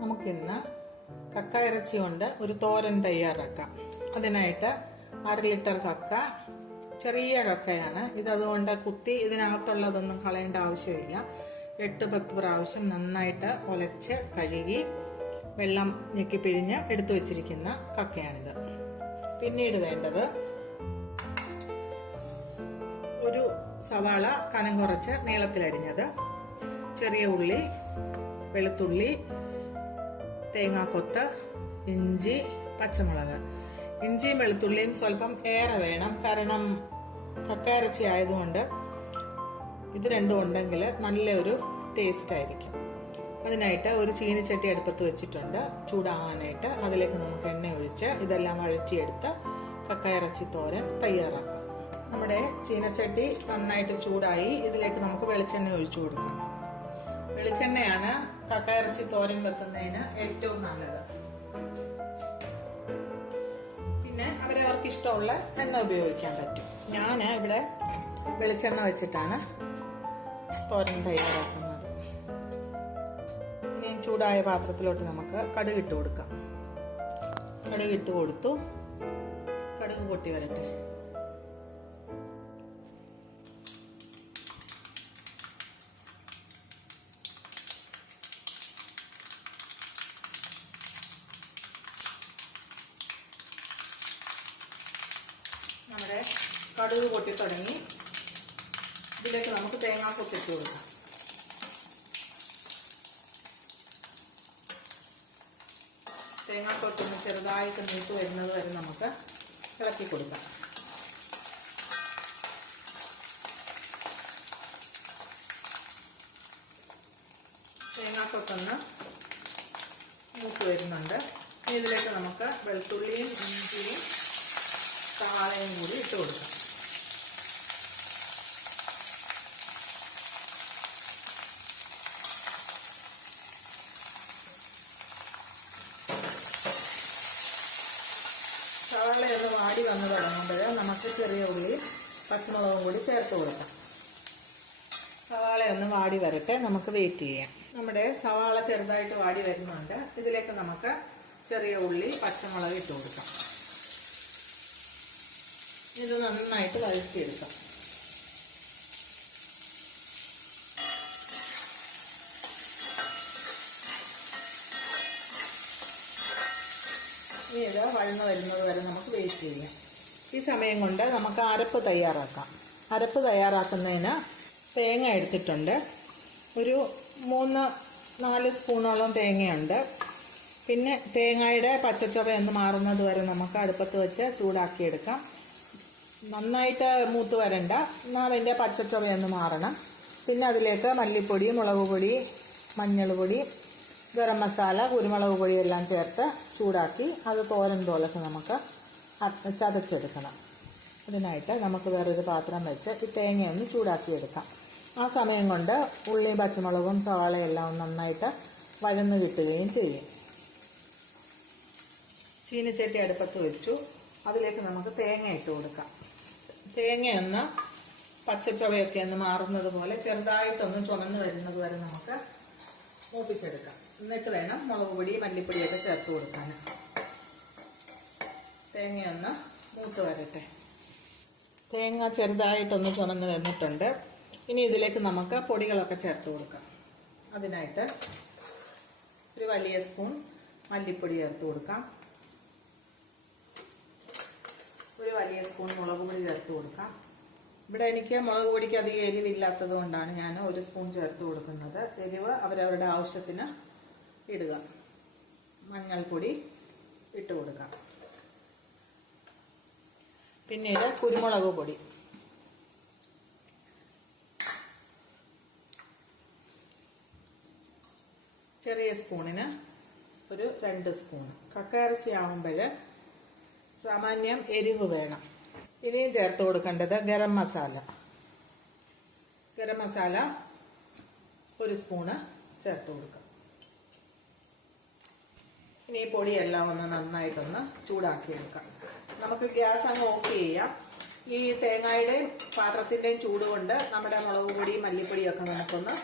നമുക്കിന്ന് കക്ക ഇറച്ചി കൊണ്ട് ഒരു തോരൻ തയ്യാറാക്കാം. അതിനായിട്ട് 1/2 ലിറ്റർ കക്ക, ചെറിയ കക്കയാണ് ഇത്. അതുകൊണ്ട് കുത്തി ഇതിനകത്തുള്ളതൊന്നും കളയേണ്ട ആവശ്യമില്ല. 8-10 പ്രാവശ്യം നന്നായിട്ട് ഒലച്ച് കഴുകി വെള്ളം ഞെക്കി പിഴിഞ്ഞ് എടുത്തു വെച്ചിരിക്കുന്ന കക്കയാണിത്. പിന്നീട് വേണ്ടത് ഒരു സവാള കനം കുറച്ച് നീളത്തിലരിഞ്ഞത്, ചെറിയ ഉള്ളി, വെളുത്തുള്ളി, തേങ്ങാക്കൊത്ത്, ഇഞ്ചി, പച്ചമുളക്. ഇഞ്ചിയും വെളുത്തുള്ളിയും സ്വല്പം ഏറെ വേണം, കാരണം കക്ക ഇറച്ചി ആയതുകൊണ്ട് ഇത് രണ്ടും ഉണ്ടെങ്കിൽ നല്ലൊരു ടേസ്റ്റ് ആയിരിക്കും. അതിനായിട്ട് ഒരു ചീനിച്ചട്ടി അടുപ്പത്ത് വെച്ചിട്ടുണ്ട് ചൂടാവാനായിട്ട്. അതിലേക്ക് നമുക്ക് എണ്ണ ഒഴിച്ച് ഇതെല്ലാം വഴറ്റിയെടുത്ത് കക്ക ഇറച്ചി തോരൻ തയ്യാറാക്കാം. നമ്മുടെ ചീനച്ചട്ടി നന്നായിട്ട് ചൂടായി. ഇതിലേക്ക് നമുക്ക് വെളിച്ചെണ്ണ ഒഴിച്ചു കൊടുക്കാം. വെളിച്ചെണ്ണയാണ് കക്ക ഇറച്ചി തോരൻ വെക്കുന്നതിന് ഏറ്റവും നല്ലത്. പിന്നെ അവരവർക്ക് ഇഷ്ടമുള്ള എണ്ണ ഉപയോഗിക്കാൻ പറ്റും. ഞാൻ ഇവിടെ വെളിച്ചെണ്ണ വെച്ചിട്ടാണ് തോരൻ തയ്യാറാക്കുന്നത്. ഇനി ചൂടായ പാത്രത്തിലോട്ട് നമുക്ക് കടുക് ഇട്ട് കൊടുക്കാം. കടുക് ഇട്ട് കൊടുത്തു. കടുക് പൊട്ടി വരട്ടെ. നമ്മുടെ കടുക് പൊട്ടി തുടങ്ങി. ഇതിലേക്ക് നമുക്ക് തേങ്ങാക്കൊത്ത് ഇട്ട് കൊടുക്കാം. തേങ്ങാക്കൊത്തൊന്ന് ചെറുതായിട്ട് മൂത്ത് വരുന്നത് വരെ നമുക്ക് ഇളക്കി കൊടുക്കാം. തേങ്ങാക്കൊത്തൊന്ന് മൂത്ത് വരുന്നുണ്ട്. ഇതിലേക്ക് നമുക്ക് വെളുത്തുള്ളിയും ഇഞ്ചിയും സവാളയും കൂടി ഇട്ട് കൊടുക്കാം. സവാളയൊന്ന് വാടി വന്ന് തുടങ്ങുമ്പോൾ നമുക്ക് ചെറിയ ഉള്ളി പച്ചമുളകും കൂടി ചേർത്ത് കൊടുക്കാം. സവാളയൊന്ന് വാടി വരട്ടെ, നമുക്ക് വെയിറ്റ് ചെയ്യാം. നമ്മുടെ സവാള ചെറുതായിട്ട് വാടി വരുന്നുണ്ട്. ഇതിലേക്ക് നമുക്ക് ചെറിയ ഉള്ളി പച്ചമുളക് ഇട്ട് കൊടുക്കാം. ഇത് നന്നായിട്ട് വഴറ്റിയെടുക്കാം. ഇനി ഇത് വഴന്ന് വരുന്നത് വരെ നമുക്ക് വെയിറ്റ് ചെയ്യാം. ഈ സമയം കൊണ്ട് നമുക്ക് അരപ്പ് തയ്യാറാക്കാം. അരപ്പ് തയ്യാറാക്കുന്നതിന് തേങ്ങ എടുത്തിട്ടുണ്ട്. ഒരു 3-4 സ്പൂണോളം തേങ്ങയുണ്ട്. പിന്നെ തേങ്ങയുടെ പച്ചച്ചുവ ഒന്ന് മാറുന്നത് വരെ നമുക്ക് അടുപ്പത്ത് വെച്ച് ചൂടാക്കിയെടുക്കാം. നന്നായിട്ട് മൂത്ത് വരണ്ട, എന്നാൽ അതിൻ്റെ പച്ചച്ചുവയൊന്ന് മാറണം. പിന്നെ അതിലേക്ക് മല്ലിപ്പൊടി, മുളക് പൊടി, മഞ്ഞൾ പൊടി, ഗരം മസാല, കുരുമുളക് പൊടി എല്ലാം ചേർത്ത് ചൂടാക്കി അത് തോരൻ പോലൊക്കെ നമുക്ക് ചതച്ചെടുക്കണം. അതിനായിട്ട് നമുക്ക് വേറൊരു പാത്രം വെച്ച് ഈ തേങ്ങയൊന്ന് ചൂടാക്കിയെടുക്കാം. ആ സമയം കൊണ്ട് ഉള്ളിയും പച്ചമുളകും സവാളയെല്ലാം നന്നായിട്ട് വഴന്ന് കിട്ടുകയും ചെയ്യും. ചീനിച്ചട്ടി അടുപ്പത്ത് വെച്ചു. അതിലേക്ക് നമുക്ക് തേങ്ങ ഇട്ട് കൊടുക്കാം. തേങ്ങയൊന്ന് പച്ചച്ചുവയൊക്കെ ഒന്ന് മാറുന്നത് പോലെ ചെറുതായിട്ടൊന്ന് ചുമന്ന് വരുന്നത് വരെ നമുക്ക് മൂപ്പിച്ചെടുക്കാം. എന്നിട്ട് വേണം മുളക് പൊടി മല്ലിപ്പൊടിയൊക്കെ ചേർത്ത് കൊടുക്കാൻ. തേങ്ങയൊന്ന് മൂത്ത് വരട്ടെ. തേങ്ങ ചെറുതായിട്ടൊന്ന് ചുമന്ന് വന്നിട്ടുണ്ട്. ഇനി ഇതിലേക്ക് നമുക്ക് പൊടികളൊക്കെ ചേർത്ത് കൊടുക്കാം. അതിനായിട്ട് ഒരു വലിയ സ്പൂൺ മല്ലിപ്പൊടി ചേർത്ത് കൊടുക്കാം. ഒരു വലിയ സ്പൂൺ മുളക് പൊടി ചേർത്ത് കൊടുക്കാം. ഇവിടെ എനിക്ക് മുളക് പൊടിക്ക് അധികം എരിവില്ലാത്തത് കൊണ്ടാണ് ഞാൻ 1 സ്പൂൺ ചേർത്ത് കൊടുക്കുന്നത്. എരിവ് അവരവരുടെ ആവശ്യത്തിന് ഇടുക. മഞ്ഞൾപ്പൊടി ഇട്ട് കൊടുക്കാം. പിന്നീട് കുരുമുളക് പൊടി, ചെറിയ സ്പൂണിന് ഒരു 2 സ്പൂൺ. കക്ക ഇറച്ചി ആകുമ്പോൾ സാമാന്യം എരിവ് വേണം. ഇനിയും ചേർത്ത് കൊടുക്കേണ്ടത് ഗരം മസാല. ഗരം മസാല 1 സ്പൂണ് ചേർത്ത് കൊടുക്കാം. ഇനി ഈ പൊടിയെല്ലാം ഒന്ന് നന്നായിട്ടൊന്ന് ചൂടാക്കിയെടുക്കാം. നമുക്ക് ഗ്യാസ് അങ്ങ് ഓഫ് ചെയ്യാം. ഈ തേങ്ങയുടെയും പാത്രത്തിൻ്റെയും ചൂട് കൊണ്ട് നമ്മുടെ മുളക് പൊടി മല്ലിപ്പൊടിയൊക്കെ നമുക്കൊന്ന്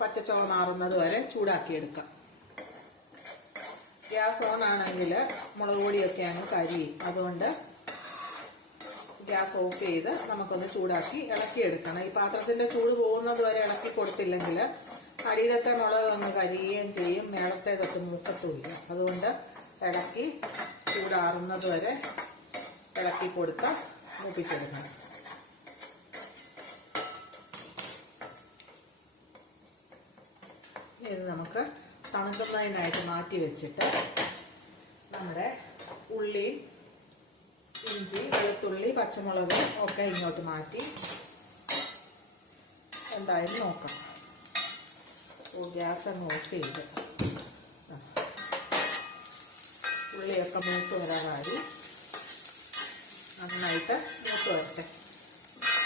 പച്ചച്ചുവ മാറുന്നത് വരെ ചൂടാക്കിയെടുക്കാം. ഗ്യാസ് ഓൺ ആണെങ്കിൽ മുളക് പൊടിയൊക്കെ അങ്ങ് കരിയും. അതുകൊണ്ട് ഗ്യാസ് ഓഫ് ചെയ്ത് നമുക്കൊന്ന് ചൂടാക്കി ഇളക്കിയെടുക്കണം. ഈ പാത്രത്തിന്റെ ചൂട് പോകുന്നത് വരെ ഇളക്കി കൊടുത്തില്ലെങ്കിൽ അടിയിലത്തെ മുളക് അങ്ങ് കരിയുകയും ചെയ്യും, മേളത്തേതൊക്കെ മൂക്കത്തുമില്ല. അതുകൊണ്ട് ഇളക്കി ചൂടാറുന്നത് വരെ ഇളക്കി കൊടുത്ത് മൂപ്പിച്ചെടുക്കണം. ഇത് നമുക്ക് തണുക്കുന്നതിനായിട്ട് മാറ്റി വെച്ചിട്ട് നമ്മുടെ ഉള്ളി, ഇഞ്ചി, വെളുത്തുള്ളി, പച്ചമുളക് ഒക്കെ ഇങ്ങോട്ട് മാറ്റി എന്തായാലും നോക്കാം. ഗ്യാസ് അങ്ങ് ഓഫ് ചെയ്ത് ഉള്ളിയൊക്കെ മൂത്ത് വരാനായി നന്നായിട്ട് മൂത്ത് വരട്ടെ.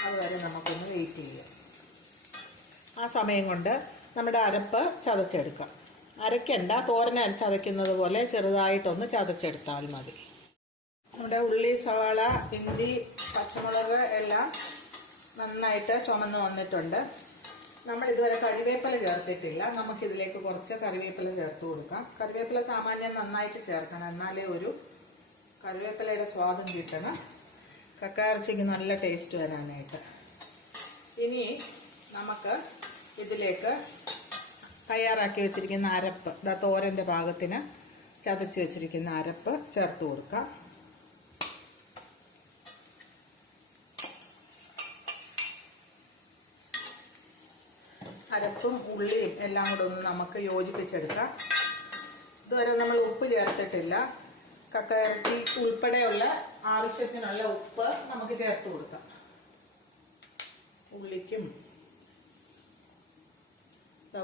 അതുവരെ നമുക്കൊന്ന് വെയിറ്റ് ചെയ്യാം. ആ സമയം കൊണ്ട് നമ്മുടെ അരപ്പ് ചതച്ചെടുക്കാം. അരയ്ക്കണ്ട, തോരൻ ചതയ്ക്കുന്നത് പോലെ ചെറുതായിട്ടൊന്ന് ചതച്ചെടുത്താൽ മതി. നമ്മുടെ ഉള്ളി, സവാള, ഇഞ്ചി, പച്ചമുളക് എല്ലാം നന്നായിട്ട് ചുമന്ന് വന്നിട്ടുണ്ട്. നമ്മൾ ഇതുവരെ കറിവേപ്പില ചേർത്തിട്ടില്ല. നമുക്കിതിലേക്ക് കുറച്ച് കറിവേപ്പില ചേർത്ത് കൊടുക്കാം. കറിവേപ്പില സാമാന്യം നന്നായിട്ട് ചേർക്കണം, എന്നാലേ ഒരു കറിവേപ്പിലയുടെ സ്വാദും കിട്ടണം, കക്കയിറച്ചിക്ക് നല്ല ടേസ്റ്റ് വരാനായിട്ട്. ഇനി നമുക്ക് ഇതിലേക്ക് തയ്യാറാക്കി വെച്ചിരിക്കുന്ന അരപ്പ്, തോരൻ്റെ പാകത്തിന് ചതച്ച് വെച്ചിരിക്കുന്ന അരപ്പ് ചേർത്ത് കൊടുക്കാം. അരപ്പും ഉള്ളിയും എല്ലാം കൂടെ ഒന്ന് നമുക്ക് യോജിപ്പിച്ചെടുക്കാം. ഇതുവരെ നമ്മൾ ഉപ്പ് ചേർത്തിട്ടില്ല. കക്കയിറച്ചി ഉൾപ്പെടെയുള്ള ആവശ്യത്തിനുള്ള ഉപ്പ് നമുക്ക് ചേർത്ത് കൊടുക്കാം. ഉള്ളിക്കും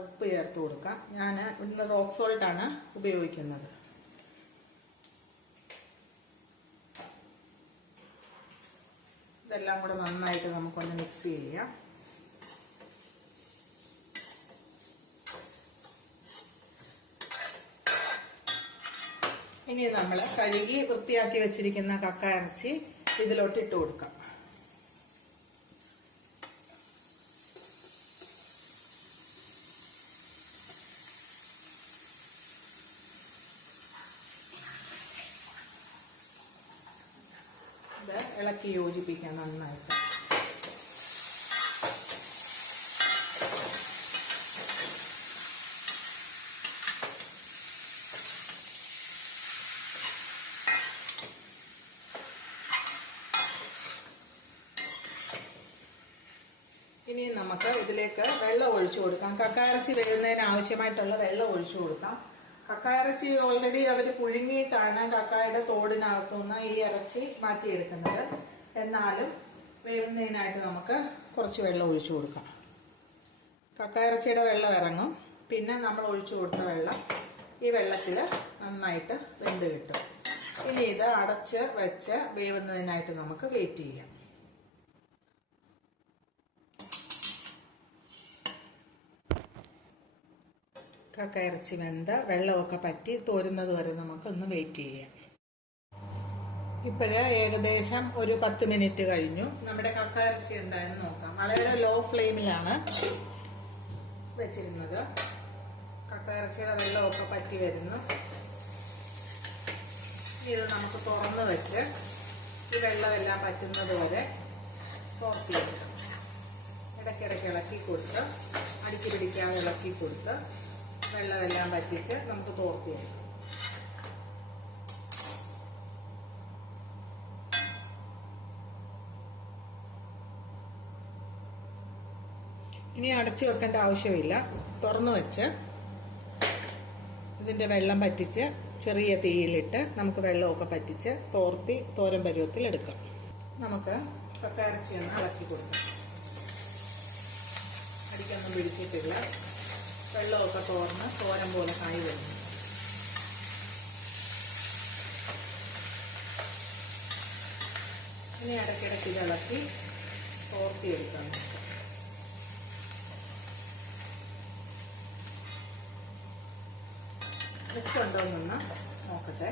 ഉപ്പ് ചേർത്ത് കൊടുക്കാം. ഞാൻ ഇന്ന് റോക്ക് സോൾട്ടാണ് ഉപയോഗിക്കുന്നത്. ഇതെല്ലാം കൂടെ നന്നായിട്ട് നമുക്കൊന്ന് മിക്സ് ചെയ്യാം. ഇനി നമ്മൾ കഴുകി വൃത്തിയാക്കി വെച്ചിരിക്കുന്ന കക്കയിറച്ചി ഇതിലോട്ട് ഇട്ട് കൊടുക്കാം. ഇത് ഇളക്കി യോജിപ്പിക്കാം നന്നായിട്ട്. ഇനി നമുക്ക് ഇതിലേക്ക് വെള്ളം ഒഴിച്ചു കൊടുക്കാം. കക്കയിറച്ചി വേകുന്നതിന് ആവശ്യമായിട്ടുള്ള വെള്ളം ഒഴിച്ചു കൊടുക്കാം. കക്കയിറച്ചി ഓൾറെഡി അവർ പുഴുങ്ങിയിട്ടാണ് കക്കായുടെ തോടിനകത്തുനിന്ന് ഈ ഇറച്ചി മാറ്റിയെടുക്കുന്നത്. എന്നാലും വേവുന്നതിനായിട്ട് നമുക്ക് കുറച്ച് വെള്ളം ഒഴിച്ചു കൊടുക്കാം. കക്കയിറച്ചിയുടെ വെള്ളം ഇറങ്ങും. പിന്നെ നമ്മൾ ഒഴിച്ചു കൊടുത്ത വെള്ളം ഈ വെള്ളത്തിൽ നന്നായിട്ട് വെന്ത് കിട്ടും. ഇനി ഇത് അടച്ച് വെച്ച് വേവുന്നതിനായിട്ട് നമുക്ക് വെയിറ്റ് ചെയ്യാം. കക്കയിറച്ചി വെന്ത് വെള്ളമൊക്കെ പറ്റി തോരുന്നത് വരെ നമുക്കൊന്ന് വെയിറ്റ് ചെയ്യാം. ഇപ്പോഴ് ഏകദേശം ഒരു 10 മിനിറ്റ് കഴിഞ്ഞു. നമ്മുടെ കക്കയിറച്ചി എന്തായെന്ന് നോക്കാം. വളരെ ലോ ഫ്ലെയിമിലാണ് വെച്ചിരുന്നത്. കക്കയിറച്ചിയുടെ വെള്ളമൊക്കെ പറ്റി വരുന്നു. ഇത് നമുക്ക് തുറന്ന് വെച്ച് ഈ വെള്ളമെല്ലാം പറ്റുന്നത് വരെ തോർത്തിയെടുക്കാം. ഇടയ്ക്കിടയ്ക്ക് ഇളക്കി കൊടുത്ത് അടുക്കി പിടിക്കാതെ ഇളക്കി കൊടുത്ത് വെള്ളമെല്ലാം പറ്റിച്ച് നമുക്ക് തോർത്തിയെടുക്കാം. ഇനി അടച്ചു വെക്കേണ്ട ആവശ്യമില്ല. തുറന്നു വെച്ച് ഇതിൻ്റെ വെള്ളം പറ്റിച്ച് ചെറിയ തീയിലിട്ട് നമുക്ക് വെള്ളമൊക്കെ പറ്റിച്ച് തോർത്തി തോരൻ പരുവത്തിൽ എടുക്കാം. നമുക്ക് കക്കയിറച്ചി ഒന്ന് ഇളക്കി കൊടുക്കാം. അടിക്കൊന്നും പിടിച്ചിട്ടില്ല. വെള്ളമൊക്കെ തോർന്ന് തോരൻ പോലെ കായി വരുന്നു. ഇനി ഇടയ്ക്കിടയ്ക്ക് ഇത് ഇളക്കി തോർത്തിയെടുക്കാം. ഉപ്പുണ്ടോന്നൊന്ന് നോക്കട്ടെ.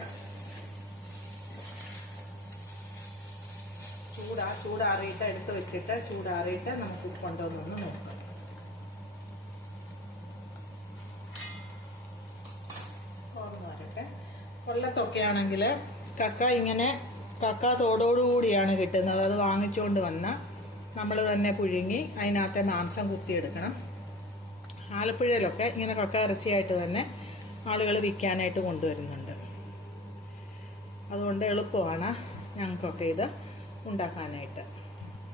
ചൂടാറിയിട്ട് എടുത്ത് വെച്ചിട്ട് ചൂടാറിയിട്ട് നമുക്ക് ഉപ്പുണ്ടോന്നൊന്ന് നോക്കാം. കൊല്ലത്തൊക്കെ ആണെങ്കിൽ കക്ക ഇങ്ങനെ കക്ക തോടോടുകൂടിയാണ് കിട്ടുന്നത്. അത് വാങ്ങിച്ചുകൊണ്ട് വന്ന് നമ്മൾ തന്നെ പുഴുങ്ങി അതിനകത്തെ മാംസം കുത്തിയെടുക്കണം. ആലപ്പുഴയിലൊക്കെ ഇങ്ങനെ കക്ക ഇറച്ചിയായിട്ട് തന്നെ ആളുകൾ വിൽക്കാനായിട്ട് കൊണ്ടുവരുന്നുണ്ട്. അതുകൊണ്ട് എളുപ്പമാണ് ഞങ്ങൾക്കൊക്കെ ഇത് ഉണ്ടാക്കാനായിട്ട്.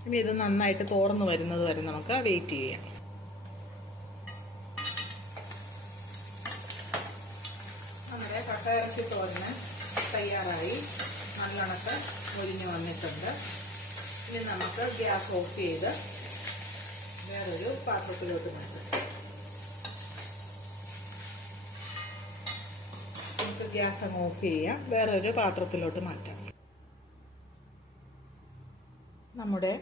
ഇനി ഇത് നന്നായിട്ട് തോർന്ന് വരുന്നത് വരെ നമുക്ക് വെയിറ്റ് ചെയ്യാം. അങ്ങനെ കക്ക ഇറച്ചി തോരന് തയ്യാറായി, നല്ലണക്ക് ഒഴിഞ്ഞു വന്നിട്ടുണ്ട്. ഇനി നമുക്ക് ഗ്യാസ് ഓഫ് ചെയ്ത് വേറൊരു പാത്രത്തിലോട്ട് മാറ്റാം. നമുക്ക് ഗ്യാസ് അങ്ങ് ഓഫ് ചെയ്യാം, വേറൊരു പാത്രത്തിലോട്ട് മാറ്റാം. നമ്മുടെ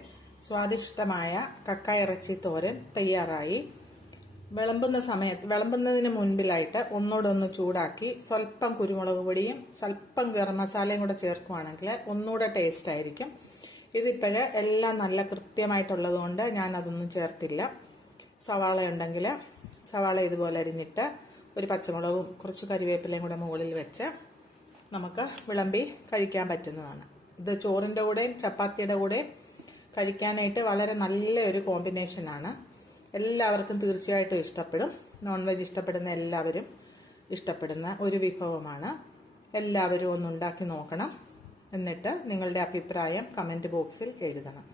സ്വാദിഷ്ടമായ കക്ക ഇറച്ചി തോരൻ തയ്യാറായി. വിളമ്പുന്നതിന് മുൻപിലായിട്ട് ഒന്നുകൂടെ ചൂടാക്കി സ്വല്പം കുരുമുളക് പൊടിയും സ്വല്പം ഗരം മസാലയും കൂടെ ചേർക്കുവാണെങ്കിൽ ഒന്നുകൂടെ ടേസ്റ്റ് ആയിരിക്കും. ഇതിപ്പോഴ് എല്ലാം നല്ല കൃത്യമായിട്ടുള്ളത് കൊണ്ട് ഞാൻ അതൊന്നും ചേർത്തില്ല. സവാള ഉണ്ടെങ്കിൽ സവാള ഇതുപോലെ അരിഞ്ഞിട്ട് ഒരു പച്ചമുളകും കുറച്ച് കരിവേപ്പിലയും കൂടെ മുകളിൽ വെച്ച് നമുക്ക് വിളമ്പി കഴിക്കാൻ പറ്റുന്നതാണ്. ഇത് ചോറിൻ്റെ കൂടെയും ചപ്പാത്തിയുടെ കൂടെയും കഴിക്കാനായിട്ട് വളരെ നല്ലൊരു കോമ്പിനേഷനാണ്. എല്ലാവർക്കും തീർച്ചയായിട്ടും ഇഷ്ടപ്പെടും. നോൺ വെജ് ഇഷ്ടപ്പെടുന്ന എല്ലാവരും ഇഷ്ടപ്പെടുന്ന ഒരു വിഭവമാണ്. എല്ലാവരും ഒന്നുണ്ടാക്കി നോക്കണം. എന്നിട്ട് നിങ്ങളുടെ അഭിപ്രായം കമൻറ്റ് ബോക്സിൽ എഴുതണം.